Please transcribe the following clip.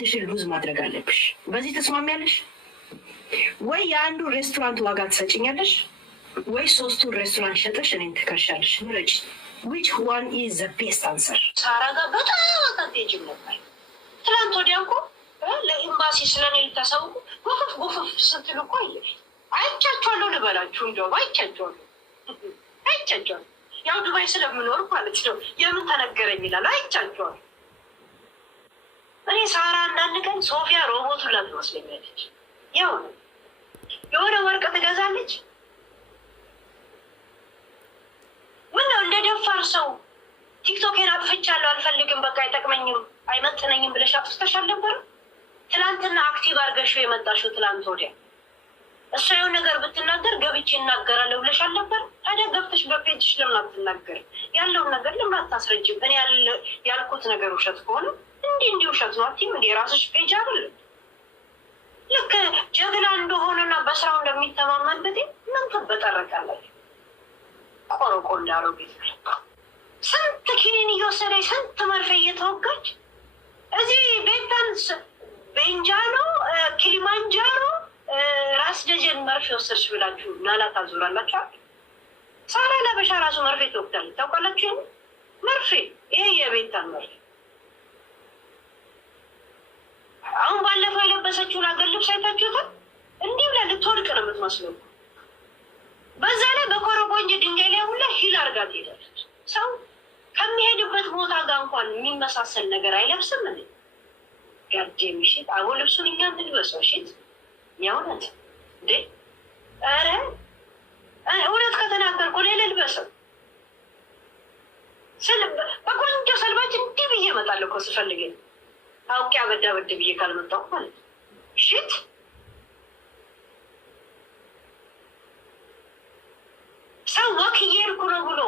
ትሽል ሉዝ ማድረግ አለብሽ። በዚህ ተስማሚያለሽ ወይ? የአንዱ ሬስቶራንት ዋጋ ትሰጭኛለሽ ወይ? ሶስቱን ሬስቶራንት ሸጠሽ እኔን ትከሻለሽ? ምረጭ። which one is the best answer? ሳራ ጋር በጣም አታቴጅም ነበር። ትላንት ወዲያ እኮ ለኤምባሲ ስለኔ ልታሳውቁ ጎፍፍ ስትል እኮ አይቻቸዋለሁ ልበላችሁ። እንዲያውም አይቻቸዋለሁ። ያው ዱባይ ስለምኖር ማለት ነው። የምን ተነገረኝ ይላል። አይቻቸዋለሁ። እኔ ሳራ አንዳንድ ቀን ሶፊያ ሮቦቱን ላትመስለኛለች። የሆነ ወርቅ ትገዛለች። ምነው እንደ ደፋር ሰው ቲክቶኬን አጥፍቻለሁ አልፈልግም፣ በቃ አይጠቅመኝም፣ አይመጥነኝም ብለሽ አጥፍተሽ አልነበረም? ትላንትና አክቲቭ አድርገሽው የመጣሽው ትላንት ወዲያ እሷ የሆነ ነገር ብትናገር ገብቼ እናገራለሁ ብለሽ አልነበር? ታዲያ ገብተሽ በፔጅሽ ለምን አትናገር? ያለውን ነገር ለምን አታስረጅም? እኔ ያልኩት ነገር ውሸት ከሆነ እንዲህ ውሸት ነው አትይም? እንዲህ የራስሽ ፔጅ አይደለም? ልክ ጀግና እንደሆነና በስራው እንደሚተማመንበት እናንተ በጠረቃላችሁ። ቆረቆንዳሮ ቤት ስንት ኪኒን እየወሰደች ስንት መርፌ እየተወጋች እዚህ ቤታን ቤንጃኖ ኪሊማንጃሮ ራስ ደጀን መርፌ ወሰድሽ ብላችሁ ናላት አዙራላችሁ። ሳራ ለበሻ ራሱ መርፌ ትወቅታለች። ታውቃላችሁ? መርፌ ይሄ የቤታን መርፌ አሁን ባለፈው የለበሰችውን አገር ልብስ አይታችሁታል? እንዲህ ብላ ልትወድቅ ነው የምትመስለው። በዛ ላይ በኮረቆንጅ ድንጋይ ላይ ሁላ ሂል አድርጋ ትሄዳለች። ሰው ከሚሄድበት ቦታ ጋር እንኳን የሚመሳሰል ነገር አይለብስም። እ ጋርዴ የሚሽት አቦ ልብሱን እኛ ምንልበሰው ሽት የእውነት እንዴ? ኧረ እውነት ከተናገርኩ ሌላ ልበሰው በቆንጆ ሰልባች እንዲህ ብዬ እመጣለሁ እኮ ስፈልገኝ አውቄ አበዳ በድ ብዬ ካልመጣሁ ማለት ሽት ሰው ወክ እየሄድኩ ነው ብሎ